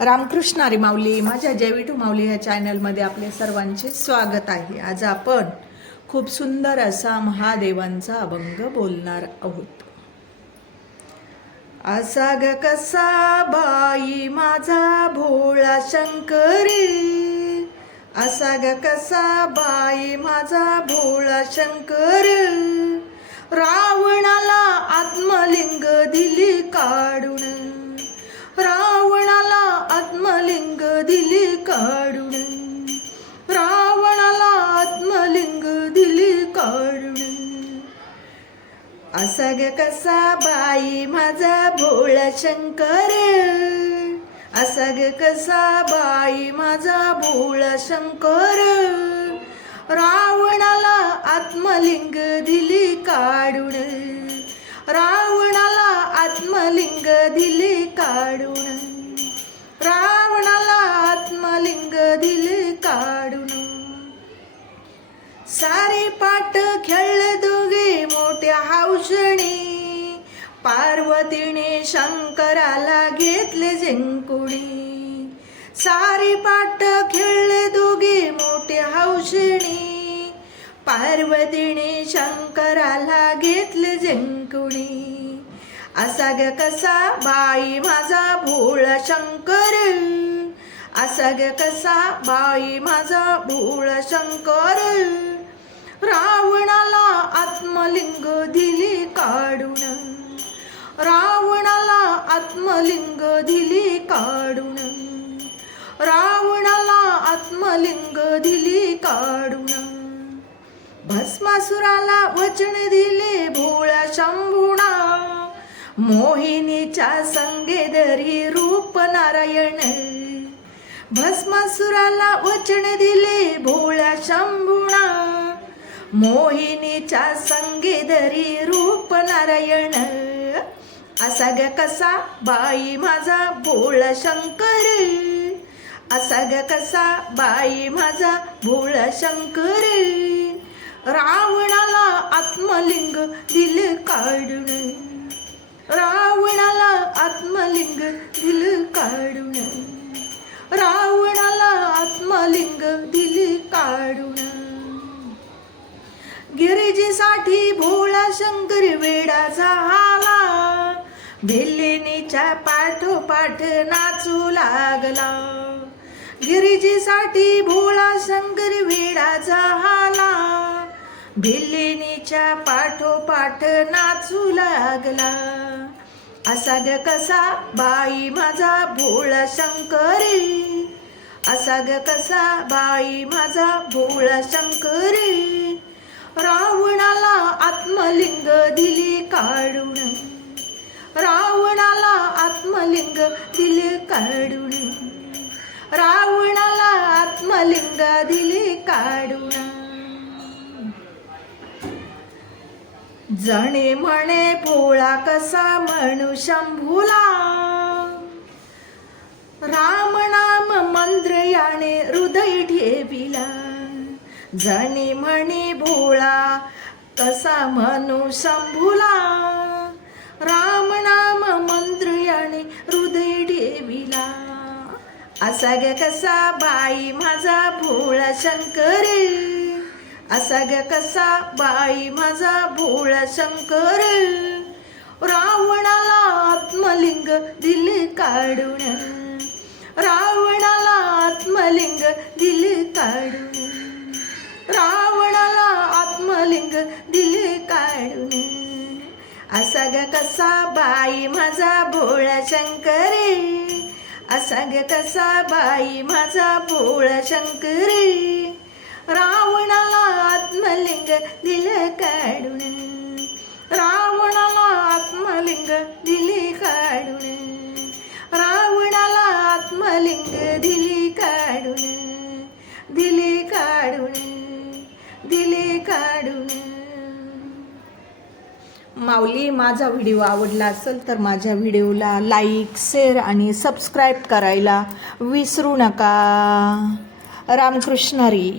रामकृष्ण हरी माऊली माझ्या जय माऊली या चॅनलमध्ये आपले सर्वांचे स्वागत आहे. आज आपण खूप सुंदर असा महादेवांचा अभंग बोलणार आहोत. असा ग कसा बाई माझा भोळा शंकरी? असा ग कसा बाई माझा भोळा शंकर? रावणाला आत्मलिंग दिली काढून दिली काढून रावणाला आत्मलिंग दिली काढून. असा ग कसा बाई माझा भोळा शंकर? असा ग कसा बाई माझा भोळा शंकर? रावणाला आत्मलिंग दिली काढून रावणाला आत्मलिंग दिली काढून. पाट खेळले दोघे मोठ्या हौशणी पार्वतीने शंकराला घेतले जिंकुणी सारे पाट खेळले दोघे मोठे हौशणी पार्वतीने शंकराला घेतले जिंकुणी असा ग कसा बाई माझा भोळा शंकर. असा ग कसा बाई माझा भोळा शंकर. रावणाला आत्मलिंग दिली काढून. रावणाला आत्मलिंग दिली काढून. रावणाला आत्मलिंग दिली काढून. भस्मासुराला वचन दिले भोळ्या शंभुणा मोहिनीच्या संगेदरी रूप नारायण. भस्मासुराला वचन दिले भोळ्या शंभुणा मोहिनीच्या संगे रूप नारायण. असा ग कसा बाई माझा भोळ शंकर. असा ग कसा बाई माझा भोळ शंकर. रावणाला आत्मलिंग दिले काढून. रावणाला गिरिजीसाठी भोळा शंकर वेडा झाला. भिल्लीनीच्या पाठोपाठ नाचू लागला. गिरिजीसाठी भोळा शंकर वेडा झाला. भिल्लीनीच्या पाठोपाठ नाचू लागला. असा ग कसा बाई माझा भोळा शंकर? असा ग कसा बाई माझा भोळा शंकर? रावणाला आत्मलिंग दिली काढून. रावणाला आत्मलिंग दिले काढून. रावणाला आत्मलिंग दिले काढून. जणे म्हणे भोळा कसा म्हणू शंभूला. राम नाम मंत्र याने हृदय ठेविला. जणी म्हणी भोळा कसा म्हणू शंभूला. राम नाम मंत्र याने हृदय ठेविला असा ग कसा बाई माझा भोळा शंकर. असा ग कसा बाई माझा भोळा शंकर. रावणाला आत्मलिंग दिले काढून. रावणाला आत्मलिंग दिले काढून. रावणाला आत्मलिंग दिले काढून. असा ग कसा बाई माझा भोळा शंकर. असा ग कसा बाई माझा भोळा शंकर. रावणाला आत्मलिंग दिलं काढून. रावणाला आत्मलिंग दिले काढून. रावणाला आत्मलिंग दिली काढून. माऊली माझा व्हिडिओ आवडला असेल तर माझ्या व्हिडिओला लाईक शेअर आणि सबस्क्राईब करायला विसरू नका. रामकृष्ण हरी.